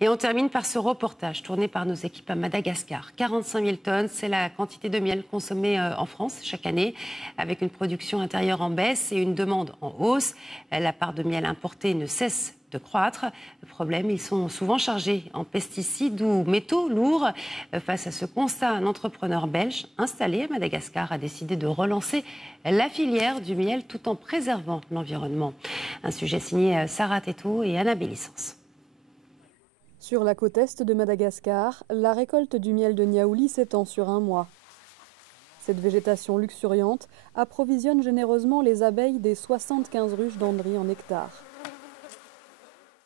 Et on termine par ce reportage tourné par nos équipes à Madagascar. 45 000 tonnes, c'est la quantité de miel consommée en France chaque année, avec une production intérieure en baisse et une demande en hausse. La part de miel importé ne cesse de croître. Le problème, ils sont souvent chargés en pesticides ou métaux lourds. Face à ce constat, un entrepreneur belge installé à Madagascar a décidé de relancer la filière du miel tout en préservant l'environnement. Un sujet signé Sarah Teto et Anna Bélissens. Sur la côte est de Madagascar, la récolte du miel de Niaouli s'étend sur un mois. Cette végétation luxuriante approvisionne généreusement les abeilles des 75 ruches d'Andry en hectares.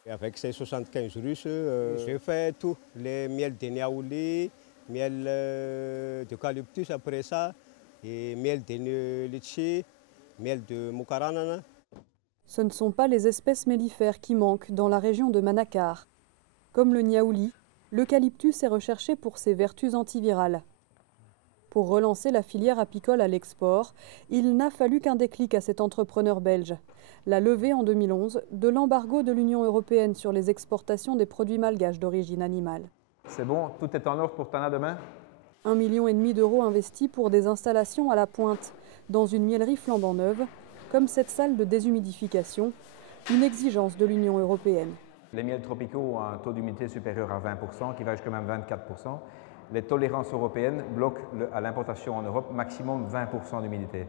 Avec ces 75 ruches, je fais tout, les miels de Niaouli, miel d'eucalyptus après ça, et miel de litchi, miel de Mukaranana. Ce ne sont pas les espèces mellifères qui manquent dans la région de Manakar. Comme le Niaouli, l'eucalyptus est recherché pour ses vertus antivirales. Pour relancer la filière apicole à l'export, il n'a fallu qu'un déclic à cet entrepreneur belge. La levée en 2011 de l'embargo de l'Union européenne sur les exportations des produits malgaches d'origine animale. C'est bon, tout est en ordre pour Tana demain? 1,5 million d'euros investis pour des installations à la pointe, dans une miellerie flambant neuve, comme cette salle de déshumidification, une exigence de l'Union européenne. Les miels tropicaux ont un taux d'humidité supérieur à 20%, qui va jusqu'à même 24%. Les tolérances européennes bloquent à l'importation en Europe maximum 20% d'humidité.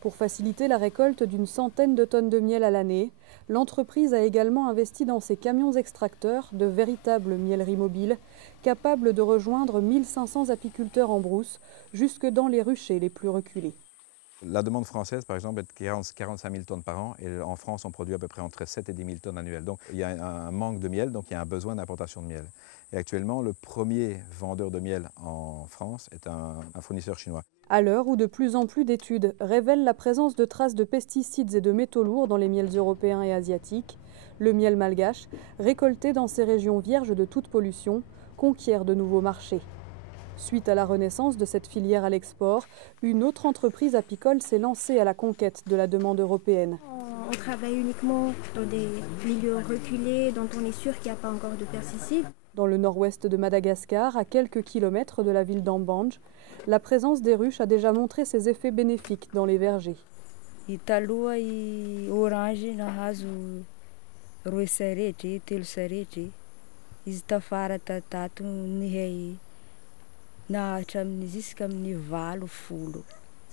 Pour faciliter la récolte d'une centaine de tonnes de miel à l'année, l'entreprise a également investi dans ses camions extracteurs de véritables mieleries mobiles, capables de rejoindre 1500 apiculteurs en brousse, jusque dans les ruchers les plus reculés. La demande française, par exemple, est de 45 000 tonnes par an, et en France, on produit à peu près entre 7 et 10 000 tonnes annuelles. Donc il y a un manque de miel, donc il y a un besoin d'importation de miel. Et actuellement, le premier vendeur de miel en France est un fournisseur chinois. À l'heure où de plus en plus d'études révèlent la présence de traces de pesticides et de métaux lourds dans les miels européens et asiatiques, le miel malgache, récolté dans ces régions vierges de toute pollution, conquiert de nouveaux marchés. Suite à la renaissance de cette filière à l'export, une autre entreprise apicole s'est lancée à la conquête de la demande européenne. On travaille uniquement dans des milieux reculés dont on est sûr qu'il n'y a pas encore de pesticides. Dans le nord-ouest de Madagascar, à quelques kilomètres de la ville d'Ambanj, la présence des ruches a déjà montré ses effets bénéfiques dans les vergers.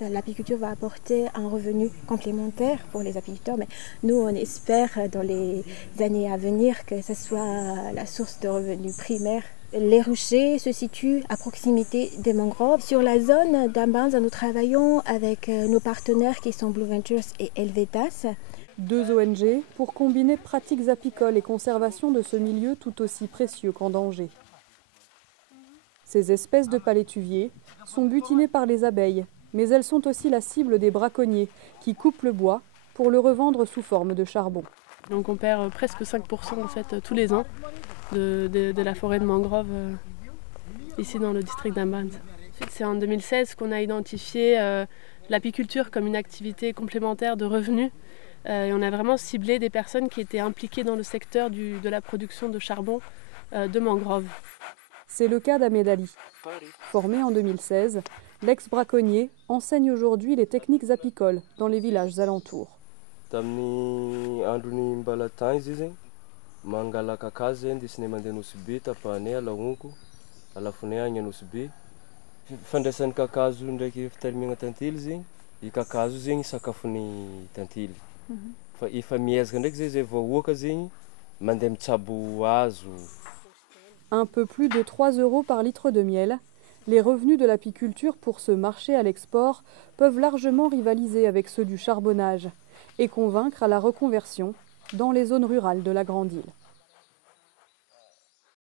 L'apiculture va apporter un revenu complémentaire pour les apiculteurs, mais nous on espère dans les années à venir que ce soit la source de revenus primaires. Les ruchers se situent à proximité des mangroves. Sur la zone d'Ambanj, nous travaillons avec nos partenaires qui sont Blue Ventures et Helvetas. 2 ONG pour combiner pratiques apicoles et conservation de ce milieu tout aussi précieux qu'en danger. Ces espèces de palétuviers sont butinées par les abeilles, mais elles sont aussi la cible des braconniers qui coupent le bois pour le revendre sous forme de charbon. Donc on perd presque 5% en fait, tous les ans de la forêt de mangrove ici dans le district d'Ambanj. C'est en 2016 qu'on a identifié l'apiculture comme une activité complémentaire de revenus et on a vraiment ciblé des personnes qui étaient impliquées dans le secteur de la production de charbon de mangrove. C'est le cas d'Ahmed Ali. Formé en 2016, l'ex-braconnier enseigne aujourd'hui les techniques apicoles dans les villages alentours. Un peu plus de 3 € par litre de miel, les revenus de l'apiculture pour ce marché à l'export peuvent largement rivaliser avec ceux du charbonnage et convaincre à la reconversion dans les zones rurales de la Grande Île.